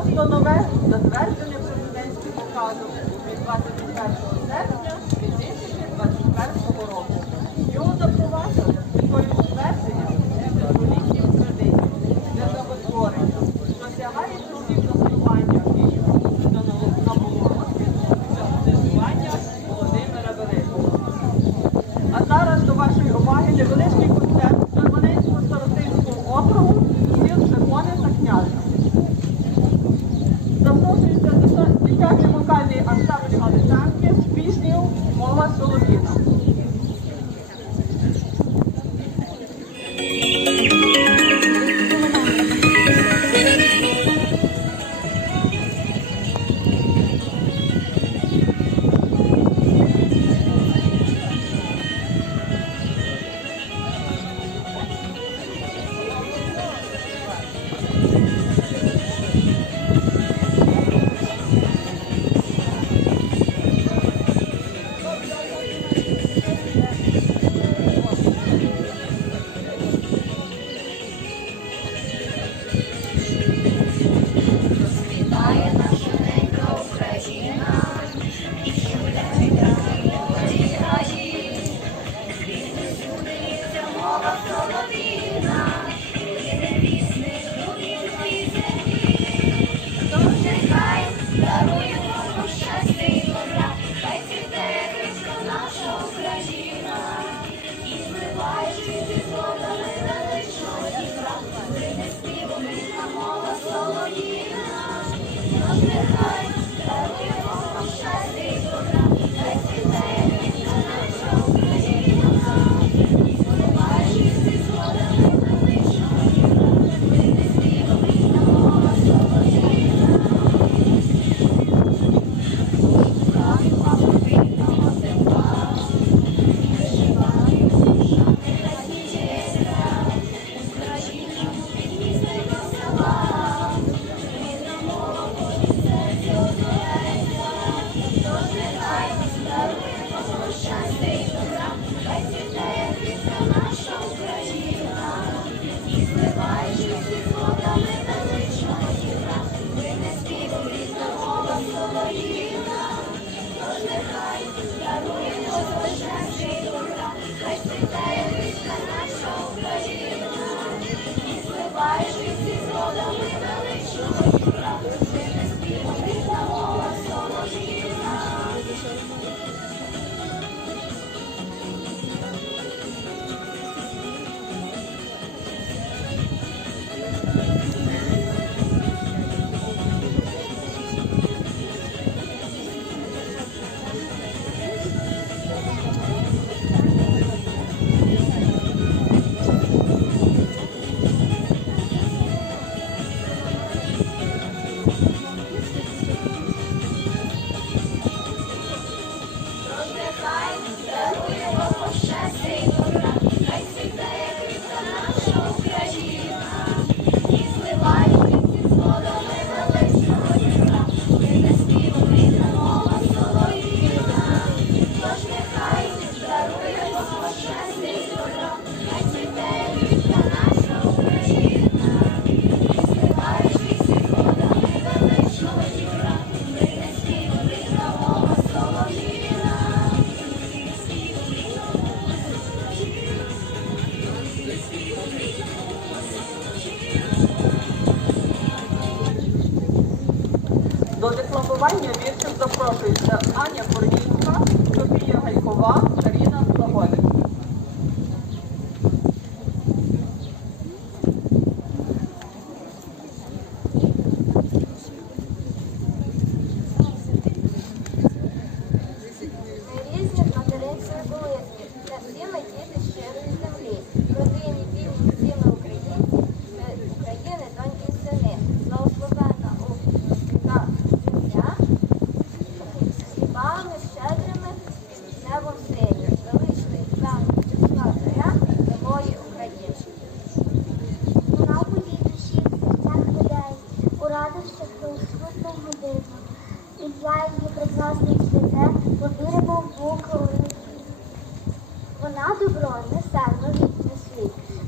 Просто нове затверджене президентським указом від 21 серпня 2021 року. Його запровадили. Why is it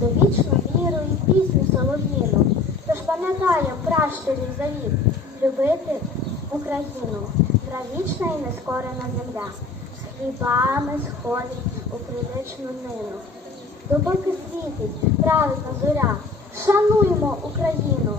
До довічну віру і пісню солов'їну. Тож пам'ятаємо пращурів завіт, любити Україну, правічна і нескорена земля. З хлібами сходить у приличну нину. Допоки світить праведна зоря, шануємо Україну.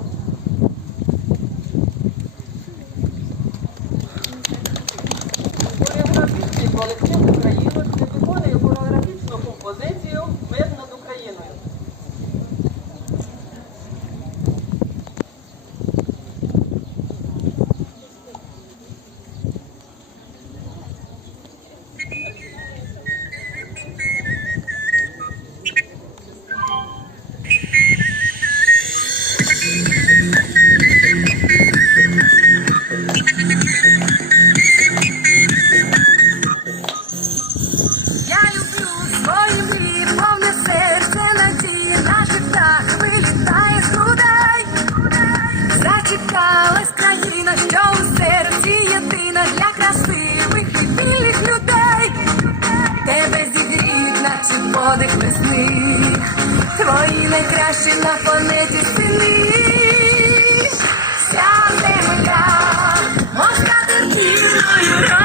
Подих весни, твої найкращі на планеті сини. Вся земля, мозка терпіною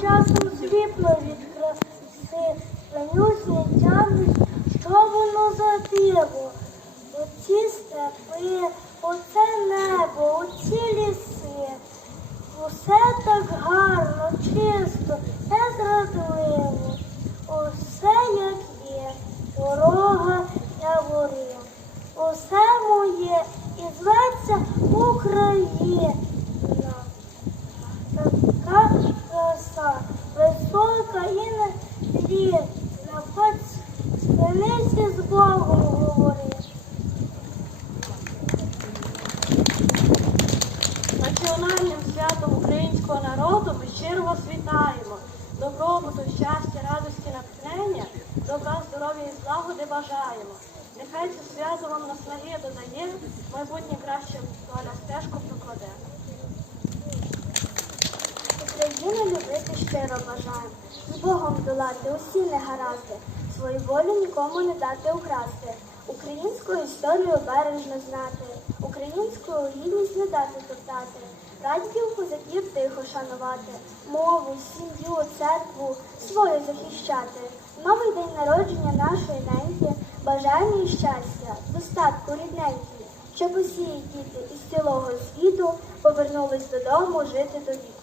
часом сліпно від краси, Ленюсь не тямлюсь, що воно за диво. Оці степи, оце небо, оці ліси. Усе так гарно, чисто, незрадливо. Усе як є, дорога яворів. Усе моє і зветься Україна. Висока і на тлі, на хоч спинися з Богом говорить. Національним святом українського народу ми щиро вас вітаємо. Добробуту, щастя, радості, натхнення, добра, здоров'я і злагоди бажаємо. Нехай це свято вам наснаги додає, майбутнє краще доля стежку прокладе. Україну любити щиро бажаємо, з Богом долати усі негаразди, свою волю нікому не дати украсти, українську історію бережно знати, українську гідність не дати топтати, прадідів козаків тихо шанувати, мову, сім'ю, церкву свою захищати. Новий день народження нашої неньки, бажаємо їй щастя, достатку рідненькі, щоб усі діти із цілого світу повернулись додому жити до віку.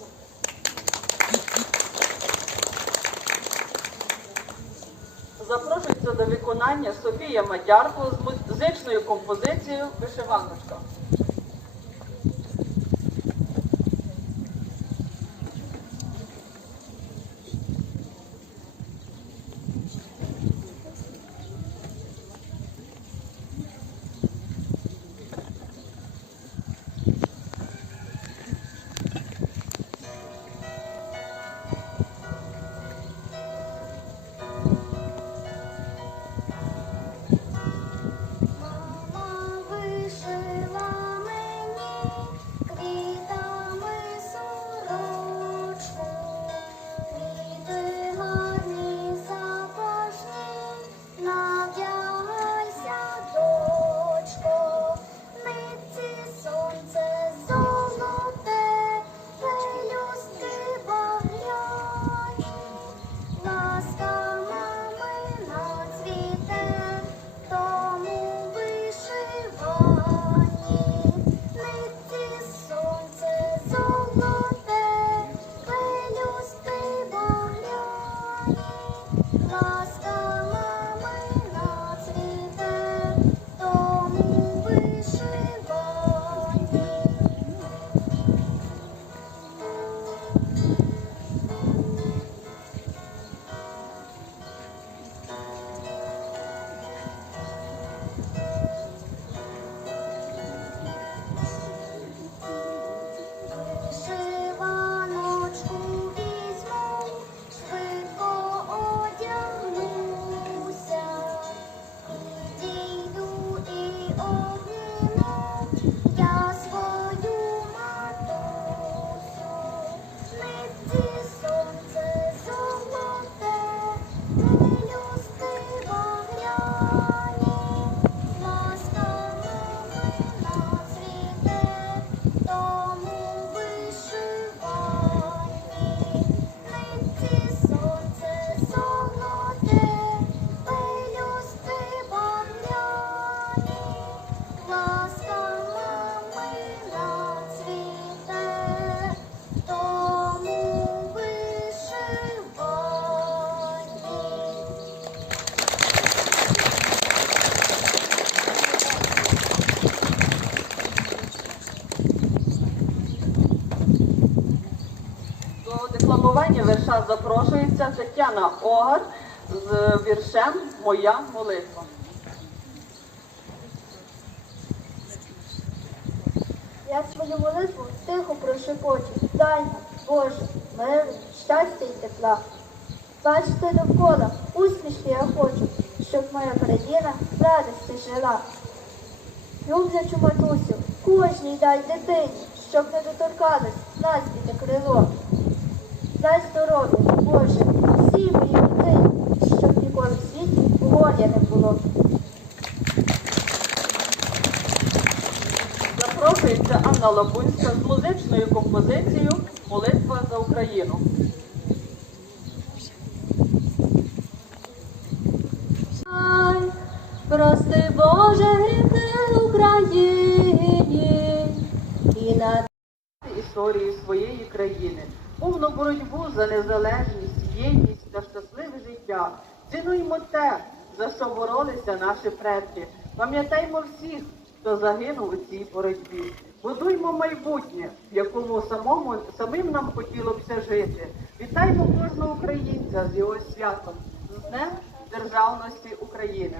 Запрошується до виконання Софія Мадярко з музичною композицією Вишиваночка. Декламування вірша запрошується Тетяна Огар з віршем Моя молитва. Я свою молитву тихо прошепочу. Дай, Боже, миру, щастя і тепла. Бачите довкола, усмішки я хочу, щоб моя країна радості жила. Люблячу матусю, кожній дай дитині, щоб не доторкалось нас крило. Дай здоров'я, Боже, всім моїй людей, щоб ніколи в світі горя не було. Запрошується Анна Лабунська з музичною композицією Молитва за Україну. Боротьбу за незалежність, єдність та щасливе життя. Цінуймо те, за що боролися наші предки. Пам'ятаймо всіх, хто загинув у цій боротьбі. Будуймо майбутнє, в якому самому самим нам хотілося жити. Вітаймо кожного українця з його святом, з Днем Державності України.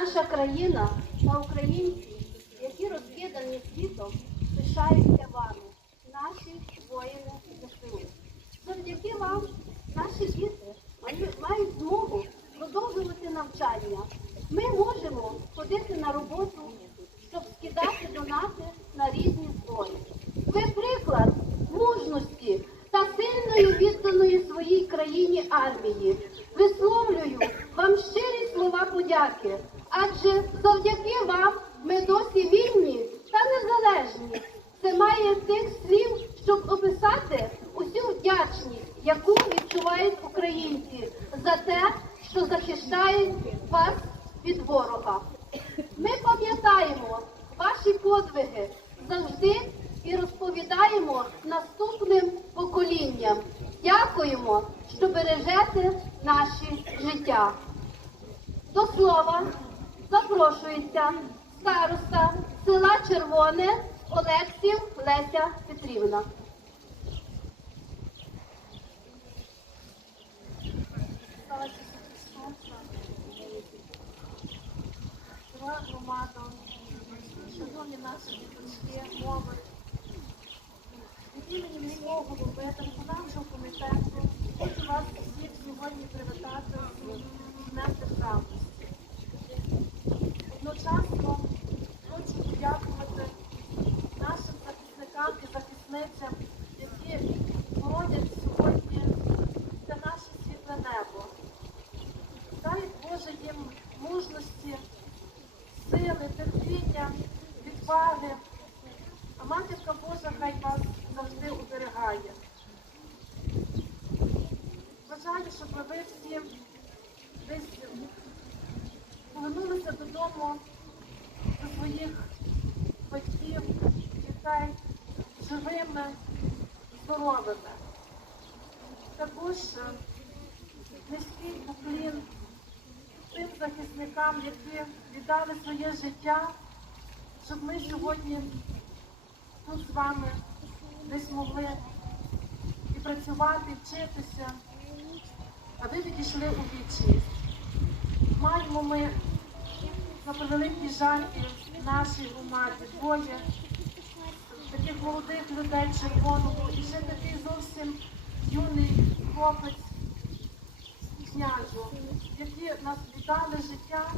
Наша країна та українці, які розкидані світом, пишаються вами, наші воїни ЗСУ. Завдяки вам наші діти мають змогу продовжувати навчання. Ми можемо ходити на роботу, щоб скидати донати на різні зброї. Ви приклад мужності та сильної відданої своїй країні армії. Висловлюю вам щирі слова подяки, адже завдяки вам ми досі вільні та незалежні. Це має тих слів, щоб описати усю вдячність, яку відчувають українці за те, що захищають вас від ворога. Ми пам'ятаємо ваші подвиги завжди і розповідаємо наступним поколінням. Дякуємо, що бережете наші життя. До слова запрошується староста села Червоне Олексів Леся Петрівна. Шановні наші діточки, мови. Від імені міського голови виконавчого комітету хочу вас всіх сьогодні привітати з Днем Державності. Одночасно хочу подякувати нашим захисникам і захисницям, які боронять сьогодні за наше світле небо. Дай Боже їм мужності, сили, терпіння, відваги. А матінка Божа хай вас завжди оберігає. Бажаю, щоб ви всі десь повернулися додому до своїх батьків, дітей живими, здоровими. Також е, низький поклін тим захисникам, які віддали своє життя, щоб ми сьогодні тут з вами десь могли і працювати, і вчитися, а ви відійшли у вічність. Маємо ми на превеликий жаль в нашій громаді двоє таких молодих людей червоного і ще такий зовсім юний хлопець князю, які нас віддали життя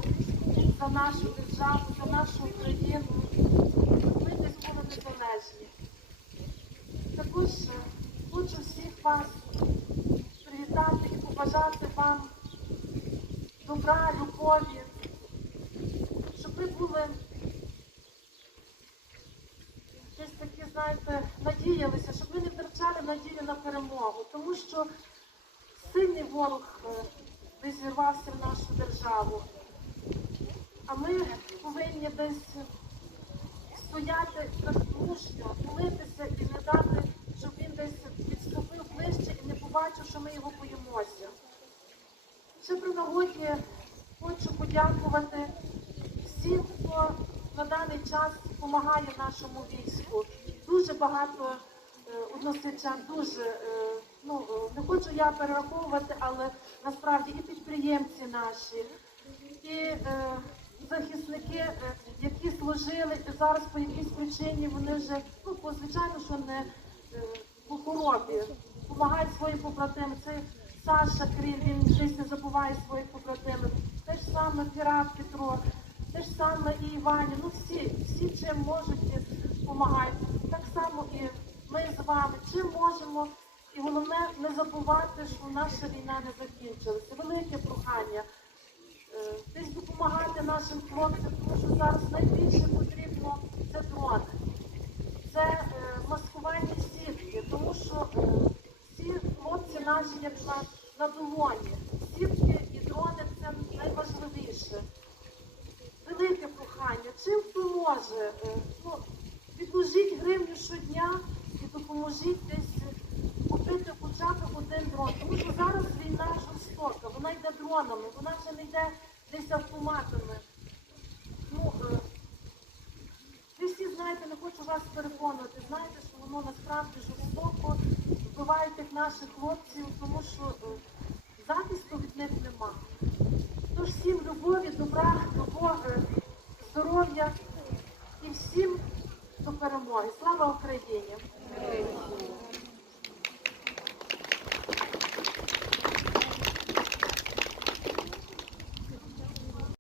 за нашу державу, за нашу Україну, ми десь були незалежні. Також е, хочу всіх вас привітати. і побажати вам добра, любові, щоб ви були десь такі, знаєте, надіялися, щоб ви не втрачали надію на перемогу, тому що сильний ворог е, десь зірвався в нашу державу. А ми повинні десь стояти мужньо, молитися і не дати, щоб він десь підступив і що ми його боїмося. Ще при нагоді хочу подякувати всім, хто на даний час допомагає нашому війську. Дуже багато е, односельчан, дуже, е, ну, е, не хочу я перераховувати, але насправді і підприємці наші, і е, захисники, які служили, і зараз по якійсь причині вони вже, ну, звичайно, що не е, по допомагають своїм побратимам. Це Саша Криль, він десь не забуває своїх побратимів. Те ж саме Пірат Петро, те ж саме і Іваня. Ну всі, всі чим можуть допомагають. Так само і ми з вами, чим можемо. І головне не забувати, що наша війна не закінчилася. Велике прохання е, десь допомагати нашим хлопцям, тому що зараз найбільше потрібно це дрони. Це е, маскування сітки, тому що е, хлопці наші як на, на долоні. Сітки і дрони це найважливіше. Велике прохання. Чим хто може? Е, ну, відложіть гривню щодня і допоможіть десь купити хоча один дрон. Тому що зараз війна жорстока, вона йде дронами, вона вже не йде десь автоматами. Ну, е, ви всі знаєте, не хочу вас переконувати. Знаєте, що воно насправді жорстоко вбивають тих наших хлопців, тому що е, захисту від них нема. Тож всім любові, добра, любові, здоров'я і всім до перемоги. Слава Україні!